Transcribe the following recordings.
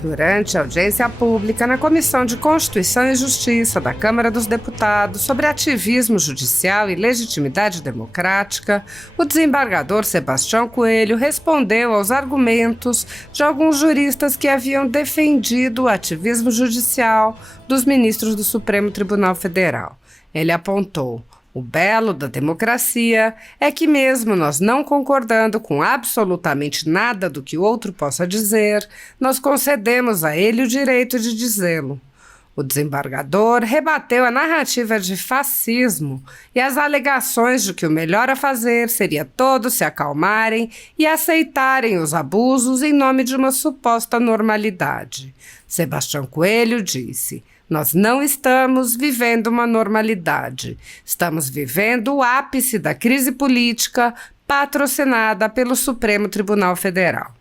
Durante a audiência pública na Comissão de Constituição e Justiça da Câmara dos Deputados sobre ativismo judicial e legitimidade democrática, o desembargador Sebastião Coelho respondeu aos argumentos de alguns juristas que haviam defendido o ativismo judicial dos ministros do Supremo Tribunal Federal. Ele apontou: o belo da democracia é que, mesmo nós não concordando com absolutamente nada do que o outro possa dizer, nós concedemos a ele o direito de dizê-lo. O desembargador rebateu a narrativa de fascismo e as alegações de que o melhor a fazer seria todos se acalmarem e aceitarem os abusos em nome de uma suposta normalidade. Sebastião Coelho disse: nós não estamos vivendo uma normalidade. Estamos vivendo o ápice da crise política patrocinada pelo Supremo Tribunal Federal.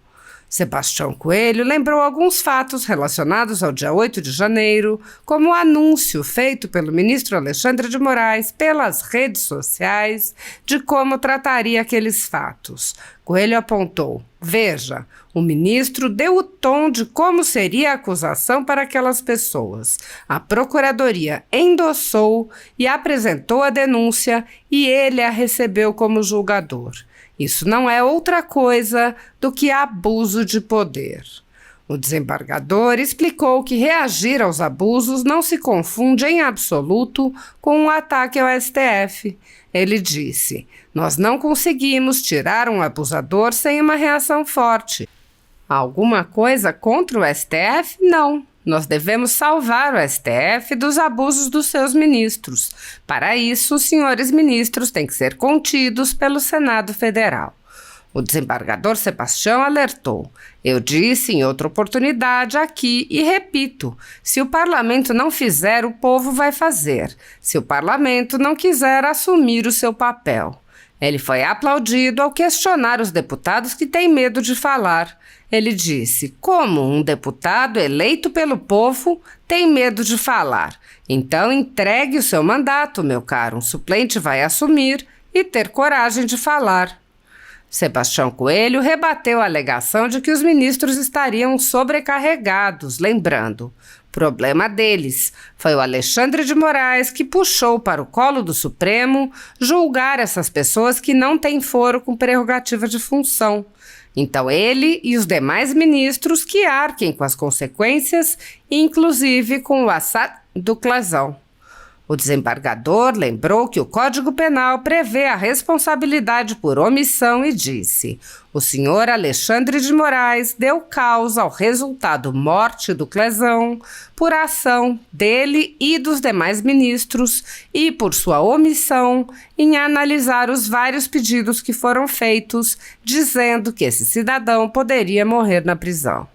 Sebastião Coelho lembrou alguns fatos relacionados ao dia 8 de janeiro, como o anúncio feito pelo ministro Alexandre de Moraes pelas redes sociais de como trataria aqueles fatos. Coelho apontou: veja, o ministro deu o tom de como seria a acusação para aquelas pessoas. A Procuradoria endossou e apresentou a denúncia e ele a recebeu como julgador. Isso não é outra coisa do que abuso de poder. O desembargador explicou que reagir aos abusos não se confunde em absoluto com um ataque ao STF. Ele disse: nós não conseguimos tirar um abusador sem uma reação forte. Alguma coisa contra o STF? Não. Nós devemos salvar o STF dos abusos dos seus ministros. Para isso, os senhores ministros têm que ser contidos pelo Senado Federal. O desembargador Sebastião alertou: eu disse em outra oportunidade aqui e repito, se o parlamento não fizer, o povo vai fazer. Se o parlamento não quiser assumir o seu papel. Ele foi aplaudido ao questionar os deputados que têm medo de falar. Ele disse: como um deputado eleito pelo povo tem medo de falar? Então entregue o seu mandato, meu caro. Um suplente vai assumir e ter coragem de falar. Sebastião Coelho rebateu a alegação de que os ministros estariam sobrecarregados, lembrando: problema deles. Foi o Alexandre de Moraes que puxou para o colo do Supremo julgar essas pessoas que não têm foro com prerrogativa de função. Então ele e os demais ministros que arquem com as consequências, inclusive com o assado do Clasão. O desembargador lembrou que o Código Penal prevê a responsabilidade por omissão e disse: o senhor Alexandre de Moraes deu causa ao resultado morte do Clasão por ação dele e dos demais ministros e por sua omissão em analisar os vários pedidos que foram feitos, dizendo que esse cidadão poderia morrer na prisão.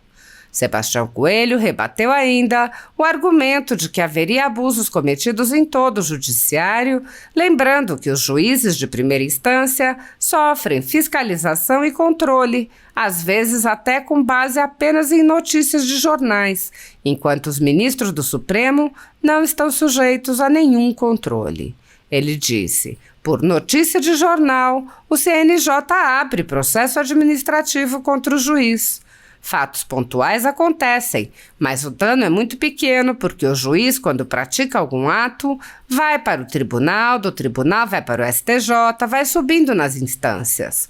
Sebastião Coelho rebateu ainda o argumento de que haveria abusos cometidos em todo o judiciário, lembrando que os juízes de primeira instância sofrem fiscalização e controle, às vezes até com base apenas em notícias de jornais, enquanto os ministros do Supremo não estão sujeitos a nenhum controle. Ele disse: por notícia de jornal, o CNJ abre processo administrativo contra o juiz. Fatos pontuais acontecem, mas o dano é muito pequeno porque o juiz, quando pratica algum ato, vai para o tribunal, do tribunal vai para o STJ, vai subindo nas instâncias.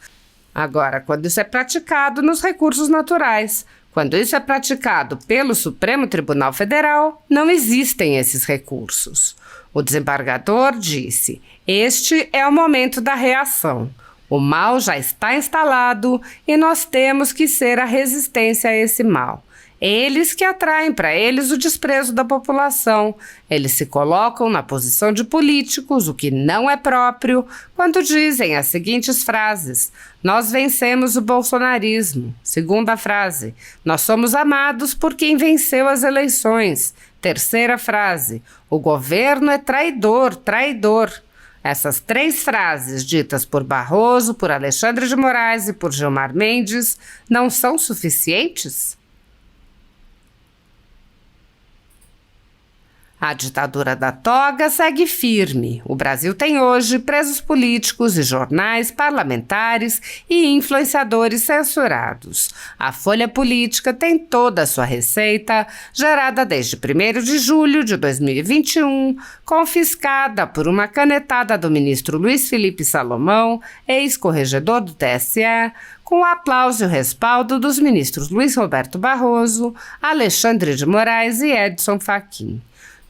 Agora, quando isso é praticado nos recursos naturais, quando isso é praticado pelo Supremo Tribunal Federal, não existem esses recursos. O desembargador disse: este é o momento da reação. O mal já está instalado e nós temos que ser a resistência a esse mal. Eles que atraem para eles o desprezo da população. Eles se colocam na posição de políticos, o que não é próprio, quando dizem as seguintes frases: nós vencemos o bolsonarismo. Segunda frase: nós somos amados por quem venceu as eleições. Terceira frase: o governo é traidor, traidor. Essas três frases, ditas por Barroso, por Alexandre de Moraes e por Gilmar Mendes, não são suficientes? A ditadura da toga segue firme. O Brasil tem hoje presos políticos e jornais, parlamentares e influenciadores censurados. A Folha Política tem toda a sua receita, gerada desde 1º de julho de 2021, confiscada por uma canetada do ministro Luiz Felipe Salomão, ex-corregedor do TSE, com o aplauso e o respaldo dos ministros Luiz Roberto Barroso, Alexandre de Moraes e Edson Fachin.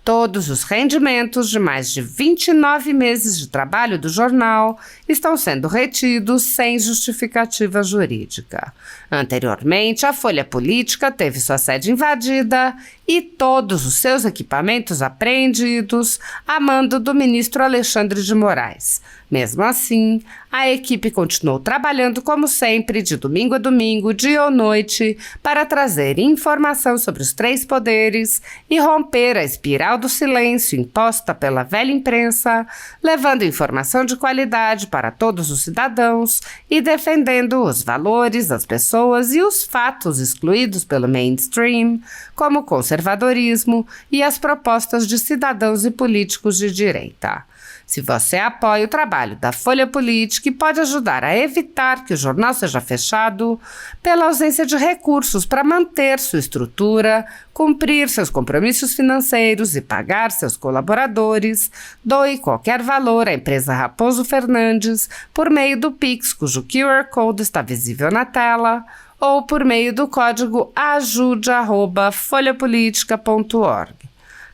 Todos os rendimentos de mais de 29 meses de trabalho do jornal estão sendo retidos sem justificativa jurídica. Anteriormente, a Folha Política teve sua sede invadida e todos os seus equipamentos apreendidos a mando do ministro Alexandre de Moraes. Mesmo assim, a equipe continuou trabalhando como sempre, de domingo a domingo, dia ou noite, para trazer informação sobre os 3 poderes e romper a espiral do silêncio imposta pela velha imprensa, levando informação de qualidade para todos os cidadãos e defendendo os valores das pessoas e os fatos excluídos pelo mainstream, como o conservadorismo e as propostas de cidadãos e políticos de direita. Se você apoia o trabalho da Folha Política e pode ajudar a evitar que o jornal seja fechado, pela ausência de recursos para manter sua estrutura, cumprir seus compromissos financeiros e pagar seus colaboradores, doe qualquer valor à empresa Raposo Fernandes por meio do Pix, cujo QR Code está visível na tela, ou por meio do código ajude@folhapolitica.org.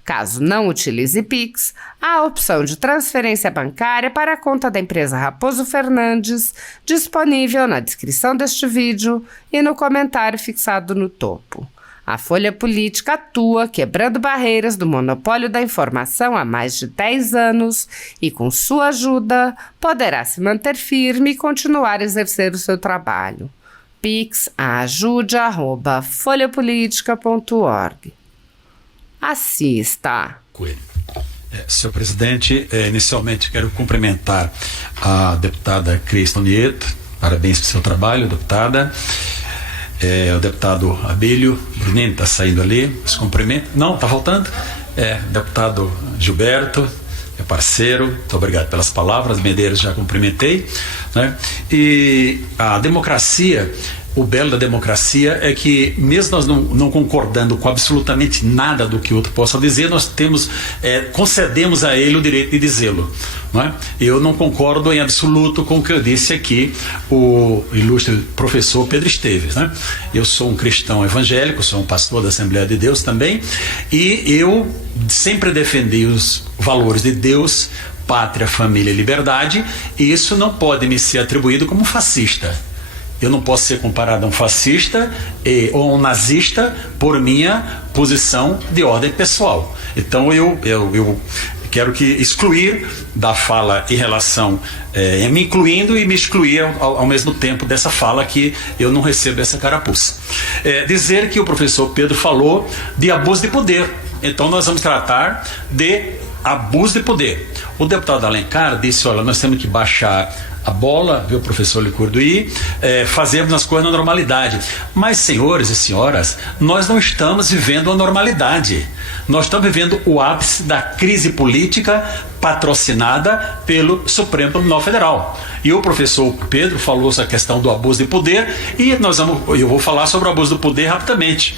Caso não utilize Pix, há a opção de transferência bancária para a conta da empresa Raposo Fernandes, disponível na descrição deste vídeo e no comentário fixado no topo. A Folha Política atua quebrando barreiras do monopólio da informação há mais de 10 anos e, com sua ajuda, poderá se manter firme e continuar a exercer o seu trabalho. Pix ajude@folhapolitica.org. Assista. Senhor presidente, inicialmente quero cumprimentar a deputada Cristian Nieto. Parabéns pelo seu trabalho, deputada. O deputado Abílio Bruninho está saindo ali, os cumprimentos. Não, está faltando? Deputado Gilberto, meu parceiro, muito obrigado pelas palavras. Medeiros já cumprimentei, né? E a democracia, o belo da democracia é que, mesmo nós não concordando com absolutamente nada do que o outro possa dizer, nós concedemos a ele o direito de dizê-lo, não é? Eu não concordo em absoluto com o que eu disse aqui o ilustre professor Pedro Esteves, né? Eu sou um cristão evangélico, sou um pastor da Assembleia de Deus também, e eu sempre defendi os valores de Deus, pátria, família e liberdade, e isso não pode me ser atribuído como fascista. Eu não posso ser comparado a um fascista ou um nazista por minha posição de ordem pessoal. Então eu quero excluir da fala em relação, me incluindo e me excluir ao mesmo tempo dessa fala, que eu não recebo essa carapuça. Dizer que o professor Pedro falou de abuso de poder. Então nós vamos tratar de abuso de poder. O deputado Alencar disse, olha, nós temos que baixar a bola, viu, professor Licurduí, fazemos as coisas na normalidade. Mas, senhores e senhoras, nós não estamos vivendo a normalidade. Nós estamos vivendo o ápice da crise política patrocinada pelo Supremo Tribunal Federal. E o professor Pedro falou essa questão do abuso de poder, e eu vou falar sobre o abuso do poder rapidamente.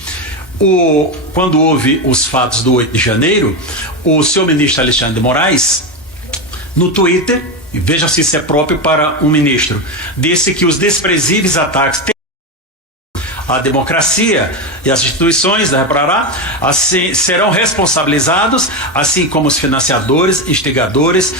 Quando houve os fatos do 8 de janeiro, o senhor ministro Alexandre de Moraes, no Twitter, e veja se isso é próprio para um ministro, disse que os desprezíveis ataques à democracia e às instituições da Reparará assim, serão responsabilizados, assim como os financiadores, instigadores,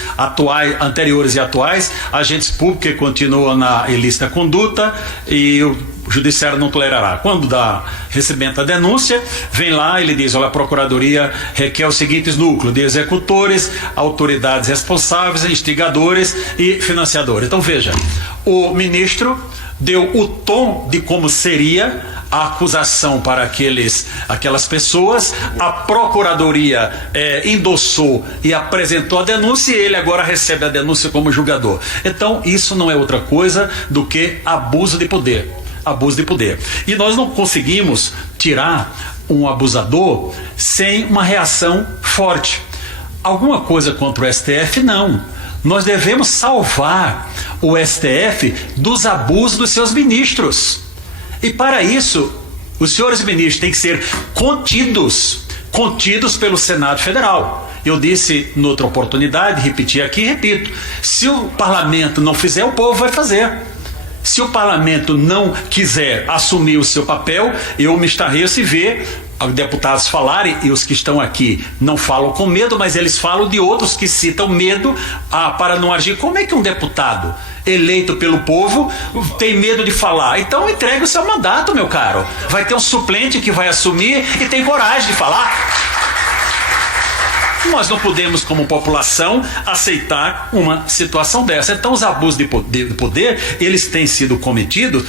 anteriores e atuais, agentes públicos que continuam na ilícita conduta, e o judiciário não tolerará. Quando dá recebimento da denúncia, vem lá, ele diz, olha, a procuradoria requer os seguintes núcleos de executores, autoridades responsáveis, instigadores e financiadores. Então veja, o ministro deu o tom de como seria a acusação para aquelas pessoas, a procuradoria endossou e apresentou a denúncia, e ele agora recebe a denúncia como julgador. Então isso não é outra coisa do que abuso de poder. Abuso de poder. E nós não conseguimos tirar um abusador sem uma reação forte. Alguma coisa contra o STF? Não. Nós devemos salvar o STF dos abusos dos seus ministros. E para isso, os senhores ministros têm que ser contidos pelo Senado Federal. Eu disse noutra oportunidade, repeti aqui e repito, se o parlamento não fizer, o povo vai fazer. Se o parlamento não quiser assumir o seu papel, eu me estarreço e ver os deputados falarem, e os que estão aqui não falam com medo, mas eles falam de outros que citam medo para não agir. Como é que um deputado eleito pelo povo tem medo de falar? Então entregue o seu mandato, meu caro. Vai ter um suplente que vai assumir e tem coragem de falar. Nós não podemos, como população, aceitar uma situação dessa. Então, os abusos de poder, eles têm sido cometidos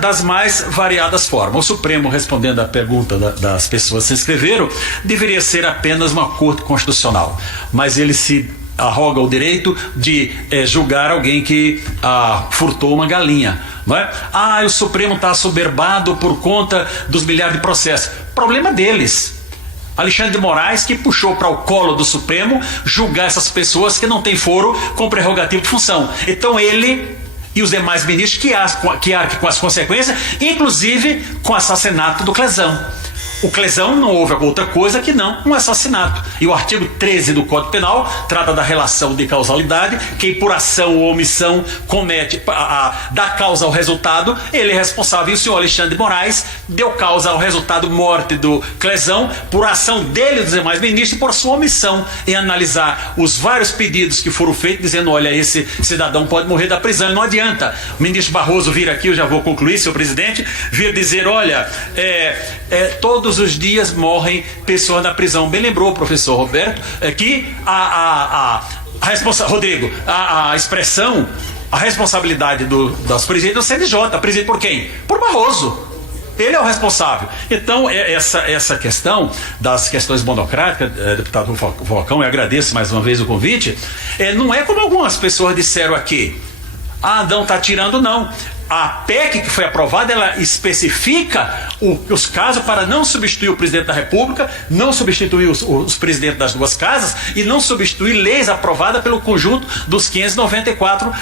das mais variadas formas. O Supremo, respondendo à pergunta das pessoas que se inscreveram, deveria ser apenas uma corte constitucional. Mas ele se arroga o direito de julgar alguém que furtou uma galinha. Não é? O Supremo está assoberbado por conta dos milhares de processos. Problema deles. Alexandre de Moraes, que puxou para o colo do Supremo julgar essas pessoas que não têm foro com prerrogativo de função. Então ele e os demais ministros que arquem com as consequências, inclusive com o assassinato do Clezão. O Clezão não houve outra coisa que não um assassinato. E o artigo 13 do Código Penal trata da relação de causalidade. Quem por ação ou omissão comete, dá causa ao resultado, ele é responsável. E o senhor Alexandre de Moraes deu causa ao resultado morte do Clezão por ação dele e dos demais ministros e por sua omissão em analisar os vários pedidos que foram feitos, dizendo, olha, esse cidadão pode morrer da prisão. E não adianta o ministro Barroso vir aqui, eu já vou concluir, senhor presidente, vir dizer, olha, todos os dias morrem pessoas na prisão. Bem lembrou o professor Roberto que Rodrigo, a expressão, a responsabilidade das presidentes do CNJ, presidido por quem? Por Barroso. Ele é o responsável. Então, essa questão das questões monocráticas, deputado Falcão, eu agradeço mais uma vez o convite, não é como algumas pessoas disseram aqui. Não está tirando, não. A PEC que foi aprovada, ela especifica os casos para não substituir o presidente da República, não substituir os presidentes das duas casas e não substituir leis aprovadas pelo conjunto dos 594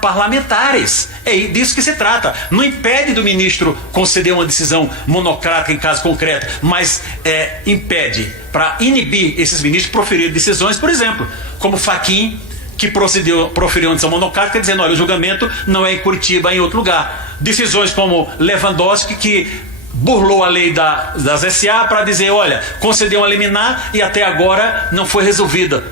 parlamentares. É disso que se trata. Não impede do ministro conceder uma decisão monocrática em caso concreto, mas impede para inibir esses ministros proferir decisões, por exemplo, como Fachin, que proferiu uma decisão monocrática dizendo, olha, o julgamento não é em Curitiba, é em outro lugar. Decisões como Lewandowski, que burlou a lei das SA para dizer, olha, concedeu uma liminar e até agora não foi resolvida.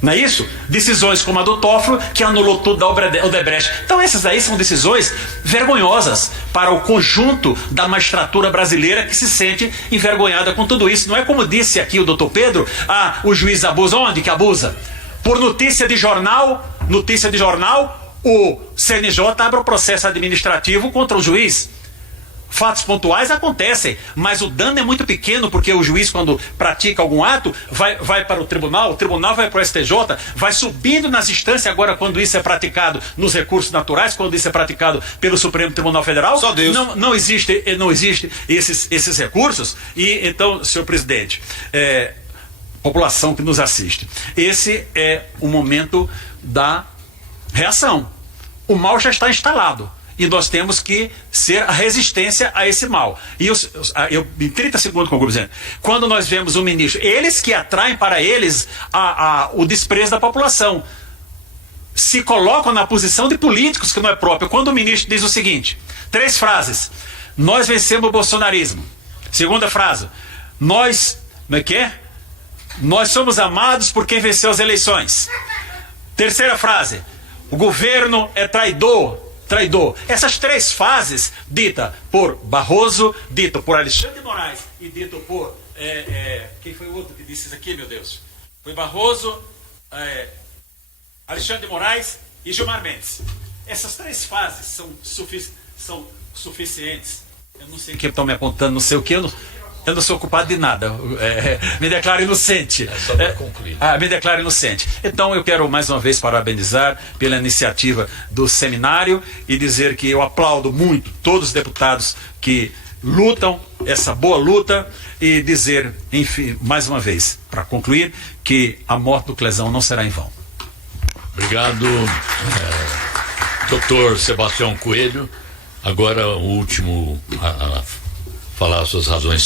Não é isso? Decisões como a do Toffolo, que anulou tudo da Odebrecht. Então essas aí são decisões vergonhosas para o conjunto da magistratura brasileira que se sente envergonhada com tudo isso. Não é como disse aqui o doutor Pedro, o juiz abusa. Onde que abusa? Por notícia de jornal, o CNJ abre o processo administrativo contra o juiz. Fatos pontuais acontecem, mas o dano é muito pequeno, porque o juiz, quando pratica algum ato, vai para o tribunal vai para o STJ, vai subindo nas instâncias. Agora, quando isso é praticado nos recursos naturais, quando isso é praticado pelo Supremo Tribunal Federal, só Deus. Não existe esses recursos. E então, senhor presidente, população que nos assiste, esse é o momento da reação. O mal já está instalado e nós temos que ser a resistência a esse mal. E eu em 30 segundos concluo dizendo, quando nós vemos o ministro, eles que atraem para eles o desprezo da população, se colocam na posição de políticos que não é próprio. Quando o ministro diz o seguinte, 3 frases, nós vencemos o bolsonarismo. Segunda frase, como é que é? Nós somos amados por quem venceu as eleições. Terceira frase, o governo é traidor. Essas 3 fases, dita por Barroso, dita por Alexandre de Moraes e dita por quem foi o outro que disse isso aqui, meu Deus? Foi Barroso, Alexandre de Moraes e Gilmar Mendes. Essas 3 fases são suficientes. Eu não sei o que estão me apontando, não sei o que. Eu não sou culpado de nada. Me declaro inocente. Só para concluir. Me declaro inocente. Então eu quero mais uma vez parabenizar pela iniciativa do seminário e dizer que eu aplaudo muito todos os deputados que lutam essa boa luta e dizer, enfim, mais uma vez, para concluir, que a morte do Clezão não será em vão. Obrigado, Dr. Sebastião Coelho. Agora o último a falar as suas razões